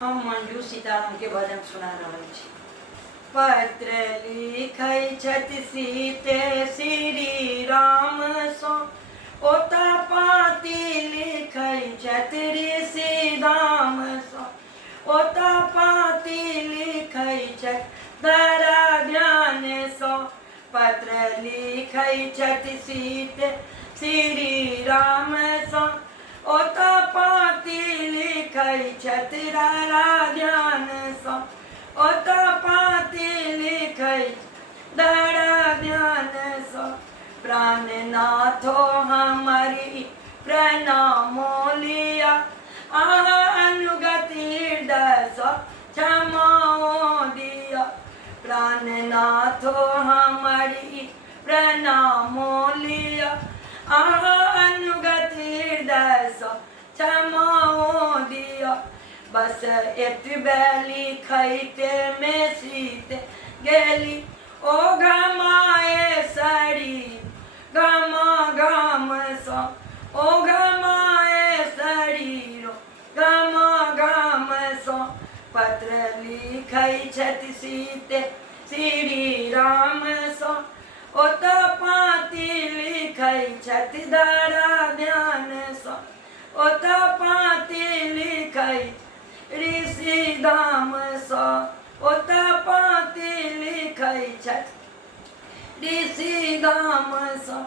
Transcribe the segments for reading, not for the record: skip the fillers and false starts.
हम मंजू सीताराम के भजन सुना रहल छी। पत्र लिखै छथि सीते श्री राम सो, ओता पाती लिखै छथि ऋषि दाम सो, ओता पाती लिखै छथि धरा ध्यान सो। पत्र लिखै छथि सीते श्री राम सो, ओता पाती लिखै छथि धरा ध्यान सो, ओता पाती लिखै धरा ध्यान सो। प्राणनाथो हमारी प्रणामो लिया, अनुगति हृदय सो क्षमाओ दिया। प्राणनाथो हमारी प्रणामो लिया, अनुगति हृदय सो क्षमाओ दिया। बस एतबे लिखैते में सीते गेली, ओ घमाए शरीर घमा घाम सो, ओ घमाए शरीर घमा घाम सो। पत्र लिखै छथि सीते श्री राम सो, ओता पाती लिखै छथि धरा ध्यान सो, ओता पाती लिखै ऋषि दाम सो, ओता पाती लिखै छथि ऋषि दाम सो।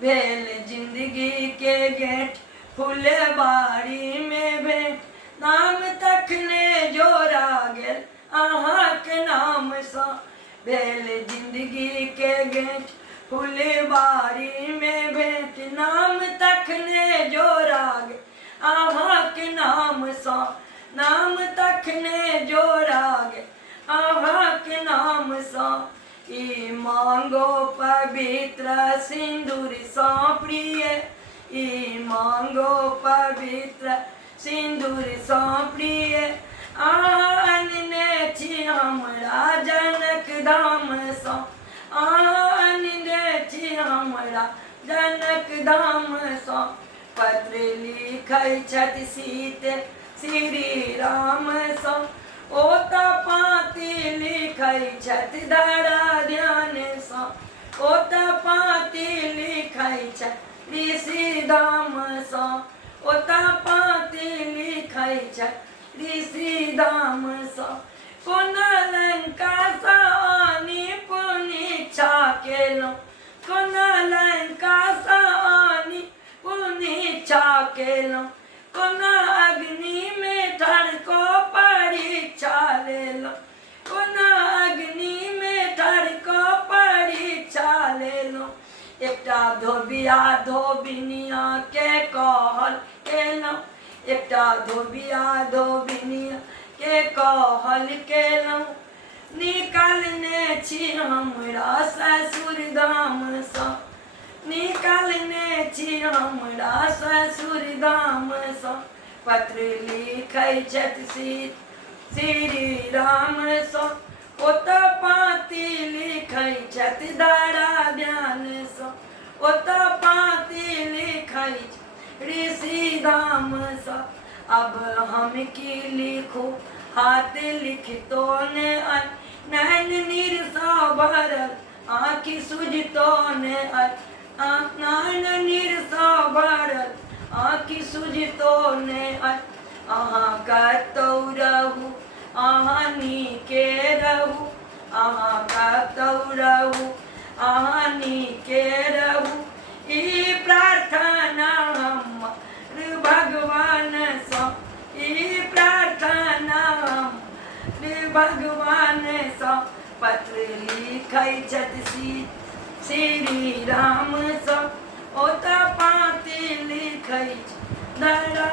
भेल जिंदगी के गेट फुलबाड़ी में भेंट, नाम तखने जोड़ा गेल अहाँके नाम सो। भेल जिंदगी के गेट फुलबाड़ी में भेंट, नाम तखने जोड़ा गेल अहाँके नाम सो, नाम तखने जोड़ा गेल अहाँके नाम सो। ई मांगो पवित्र सिंदूर सो प्रिय, ई मांगो पवित्र सिंदूर सो प्रिय। आनने छी हमरा जनक धाम सो, आनने छी हमरा जनक धाम सो। पत्र लिखै छथि सीते श्री राम सो, ओता पाती लिखै छथि धरा ध्यान सो, ओता पाती लिखै छथि ऋषि दाम सो, ओता पाती लिखै छथि ऋषि दाम सो। कोना लंका सा आनी पुनीच्छा केलहुँ, कोना लंका सा आनी पुनीच्छा केलहुँ। कोना अग्नि में ठड़को परीक्षा लेलहुँ, कोना अग्नि में ठड़को परीक्षा लेलहुँ। एकटा धोबिया धोबिनिया के कहल केलहुँ, एकटा धोबिया धोबिनिया के कहल केलहुँ। निकालने छी हमरा ससुर धाम सो, निकालने छी हमरा ससुर धाम सो। पत्र लिखै छथि श्री राम सो, ओता पाती लिखै छथि धरा ध्यान सो, ओता पाती लिखै ऋषि धाम सो। अब हम की लिखूं हाथ लिखतो ने, नैन निरसा भरल आँखि सुझतो ने, नैन निरसा भरल आँखि सुझतो ने। अहाँ कतौ रहू अहाँ नीके रहू, अहाँ कतौ रहू अहाँ नीके रहू। ई प्रार्थना हमर भगवान सो, ई प्रार्थना हमर भगवान सो। पत्र लिखै छथि श्री राम सो, ओता पाती लिखै धरा